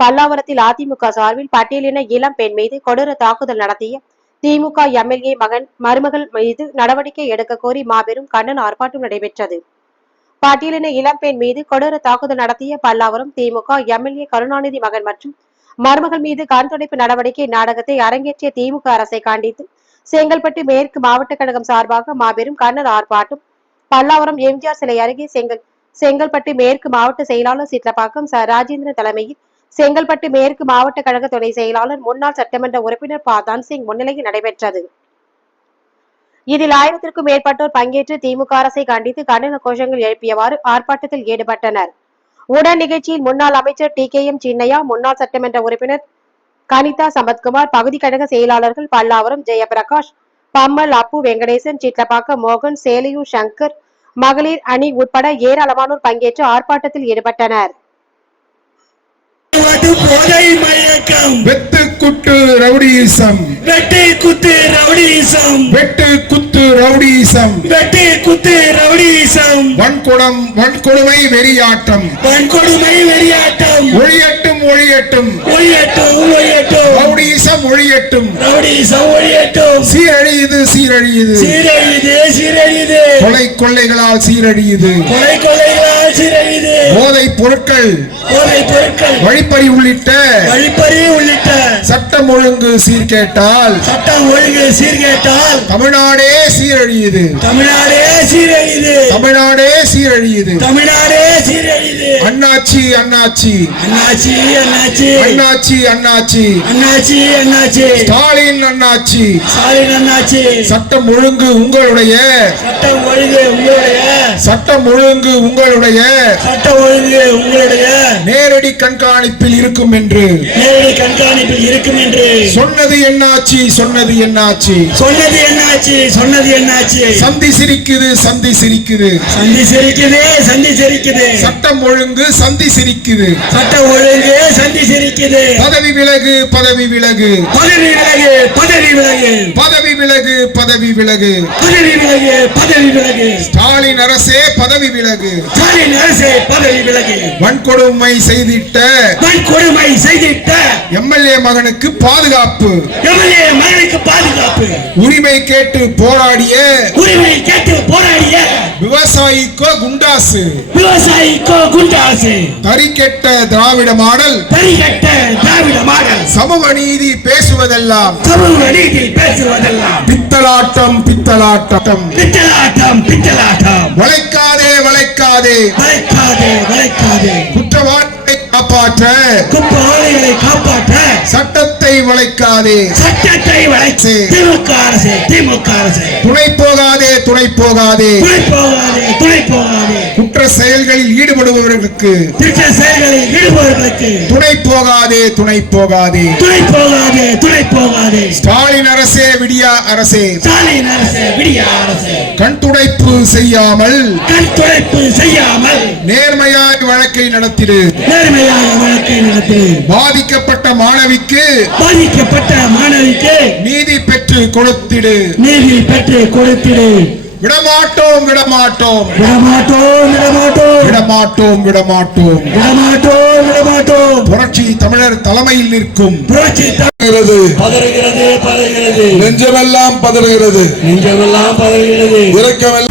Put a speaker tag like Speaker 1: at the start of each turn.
Speaker 1: பல்லாவரத்தில் அதிமுக சார்பில் பட்டியலின இளம் பெண் மீது கொடூர தாக்குதல் நடத்திய திமுக எம்எல்ஏ மகன் மருமகள் மீது நடவடிக்கை எடுக்க கோரி மாபெரும் கண்டன ஆர்ப்பாட்டம் நடைபெற்றது. பட்டியலின இளம் பெண் மீது கொடூர தாக்குதல் நடத்திய பல்லாவரம் திமுக எம்எல்ஏ கருணாநிதி மகன் மற்றும் மருமகள் மீது கண் துடைப்பு நடவடிக்கை நாடகத்தை அரங்கேற்றிய திமுக அரசை கண்டித்து செங்கல்பட்டு மேற்கு மாவட்ட கழகம் சார்பாக மாபெரும் கண்ணர் ஆர்ப்பாட்டம். பல்லாவரம் எம்ஜிஆர் சிலை அருகே செங்கல் செங்கல்பட்டு மேற்கு மாவட்ட செயலாளர் சிட்லப்பாக்கம் ச. ராஜேந்திரன் தலைமையில் செங்கல்பட்டு மேற்கு மாவட்ட கழக துணை செயலாளர் முன்னாள் சட்டமன்ற உறுப்பினர் ப. தன்சிங் முன்னிலையில் நடைபெற்றது. இதில் ஆயிரத்திற்கும் மேற்பட்டோர் பங்கேற்று திமுக அரசை கண்டித்து கண்டன கோஷங்கள் எழுப்பியவாறு ஆர்ப்பாட்டத்தில் ஈடுபட்டனர். உடன் நிகழ்ச்சியில் முன்னாள் அமைச்சர் டி. கே. எம். சின்னையா முன்னாள் சட்டமன்ற உறுப்பினர் கனிதா சம்பத்குமார் பகுதி கழக செயலாளர்கள் பல்லாவரம் ஜெயபிரகாஷ் பம்மல் அப்பு வெங்கடேசன் சிட்லப்பாக்கம் மோகன் சேலையூர் சங்கர் மகளிர் அணி உட்பட ஏராளமானோர் பங்கேற்று ஆர்ப்பாட்டத்தில் ஈடுபட்டனர்.
Speaker 2: போதை மயக்கம்.
Speaker 3: வெத்து குட்டு ரவுடியிசம்
Speaker 2: வெட்டு குத்து ரவுடிசம்.
Speaker 3: வெட்டு குத்து ரவுடியிசம்
Speaker 2: வெட்டு குத்து ரவுடிசம்.
Speaker 3: வன்குடம் வன்கொடுமை வெறியாட்டம்.
Speaker 2: வன்கொடுமை வெறியாட்டம்.
Speaker 3: ஒழியட்டும் ஒழியட்டும்.
Speaker 2: ஒழியட்டும் ஒழியட்டும்.
Speaker 3: ரவுடியிசம் ஒழியட்டும்.
Speaker 2: ரவுடிசம் ஒழியட்டும்.
Speaker 3: சீரழியுது சீரழியுது.
Speaker 2: சீரழியுது சீரழியுது.
Speaker 3: கொலை கொள்ளைகளால் சீரழியுது.
Speaker 2: கொலை
Speaker 3: போதை பொருட்கள்
Speaker 2: போதை பொருட்கள்
Speaker 3: வழிப்பறி உள்ளிட்ட
Speaker 2: வழிப்பறி உள்ளிட்ட
Speaker 3: சட்டம் ஒழுங்கு சீர்கேட்டால்
Speaker 2: சட்டம் ஒழுங்கு சீர்கேட்டால்
Speaker 3: தமிழ்நாடே சீரழியுது.
Speaker 2: தமிழ்நாடே சீரழியுது.
Speaker 3: தமிழ்நாடே சீரழியுது.
Speaker 2: தமிழ்நாடே சீரழியுது
Speaker 3: அண்ணாச்சி அண்ணாச்சி.
Speaker 2: அண்ணாச்சி அண்ணாச்சி.
Speaker 3: அண்ணாச்சி அண்ணாச்சி.
Speaker 2: அண்ணாச்சி அண்ணாச்சி.
Speaker 3: ஸ்டாலின் அண்ணாச்சி.
Speaker 2: ஸ்டாலின் அண்ணாச்சி.
Speaker 3: சட்டம் ஒழுங்கு உங்களுடைய.
Speaker 2: சட்டம் ஒழுங்கு உங்களுடைய.
Speaker 3: சட்டம் ஒழுங்கு உங்களுடைய.
Speaker 2: சட்டம் ஒழுங்கு உங்களுடைய.
Speaker 3: நேரடி கண்காணிப்பில் இருக்கும் என்று.
Speaker 2: நேரடி கண்காணிப்பில் இருக்கும் என்று.
Speaker 3: சொன்னது என்னாச்சு? சொன்னது என்னாச்சு?
Speaker 2: சொன்னது என்னாச்சு? சொன்னது என்னாச்சு?
Speaker 3: சந்தி சிரிக்குது சந்தி சிரிக்குது.
Speaker 2: சந்தி சிரிக்குது சந்தி சிரிக்குது.
Speaker 3: சட்டம் ஒழுங்கு சந்தி சிரிக்குது.
Speaker 2: சட்டம் ஒழுங்கு சந்தி சிரிக்குது.
Speaker 3: பதவி விலகு பதவி விலகு.
Speaker 2: பதவி விலகு பதவி விலகு.
Speaker 3: பதவி விலகு பதவி விலகு.
Speaker 2: பதவி விலகு பதவி விலகு.
Speaker 3: ஸ்டாலின் அரசே பதவி விலகு.
Speaker 2: ஸ்டாலின் அரசே பதவி விலகு.
Speaker 3: வன்கொடுமை செய்திட்ட
Speaker 2: வன்கொடுமை செய்திட்ட
Speaker 3: எம்எல்ஏ மகனுக்கு பாதுகாப்பு.
Speaker 2: எம்எல்ஏ மகனுக்கு
Speaker 3: உரிமை கேட்டு போராடிய
Speaker 2: உரிமை கேட்டு போராடிய
Speaker 3: விவசாயிக்கோ குண்டாசு.
Speaker 2: விவசாயிக்கோ குண்டாசு.
Speaker 3: தறிக்கெட்ட திராவிட மாடல்.
Speaker 2: தரிகட்ட திராவிட மாடல்.
Speaker 3: சமூக நீதி பேசுவதெல்லாம்.
Speaker 2: சமூக நீதி பேசுவதெல்லாம்.
Speaker 3: பித்தலாட்டம் பித்தலாட்டம்.
Speaker 2: பித்தலாட்டம் பித்தலாட்டம்.
Speaker 3: வளைக்காதே வளைக்காதே.
Speaker 2: வளைக்காதே வளைக்காதே.
Speaker 3: குற்றவாளிகளை காப்பாற்ற.
Speaker 2: குற்றவாளிகளை காப்பாற்ற.
Speaker 3: சட்டத்தை வளைக்காதே.
Speaker 2: சட்டத்தை வளைச்சு திமுக அரசு திமுக அரசு
Speaker 3: துணை போகாதே துணை போகாதே
Speaker 2: துணை போகாதே துணை போகாதே
Speaker 3: குற்ற செயல்களில் ஈடுபடுபவர்களுக்கு.
Speaker 2: திருட்ட செயல்களில் ஈடுபவர்களுக்கு
Speaker 3: துணை போகாதே துணை போகாதே
Speaker 2: துணை போகாதே துணை போகாதே
Speaker 3: ஸ்டாலின் அரசே விடியா அரசே.
Speaker 2: ஸ்டாலின் அரசு விடிய அரசு.
Speaker 3: கண் துடைப்பு செய்யாமல்
Speaker 2: கண் துடைப்பு செய்யாமல்
Speaker 3: நேர்மையாய் வழக்கை நடத்திடு.
Speaker 2: நேர்மையாக நடத்தி
Speaker 3: பாதிக்கப்பட்ட மாணவிக்கு
Speaker 2: பாதிக்கப்பட்ட மாணவிக்கு
Speaker 3: நீதி பெற்று கொடுத்திடு.
Speaker 2: நீதி பெற்று கொடுத்திடு.
Speaker 3: விடமாட்டோம் விடமாட்டோம்.
Speaker 2: விடமாட்டோம் விடமாட்டோம்.
Speaker 3: விடமாட்டோம் விடமாட்டோம்.
Speaker 2: விடமாட்டோம் விடமாட்டோம்.
Speaker 3: புரட்சி தமிழர் தலைமையில் நிற்கும்.
Speaker 2: புரட்சி பதறுகிறது பதறுகிறது.
Speaker 3: நெஞ்சமெல்லாம் பதறுகிறது.
Speaker 2: நெஞ்சமெல்லாம் பதறுகிறது.
Speaker 3: இரக்கமெல்லாம்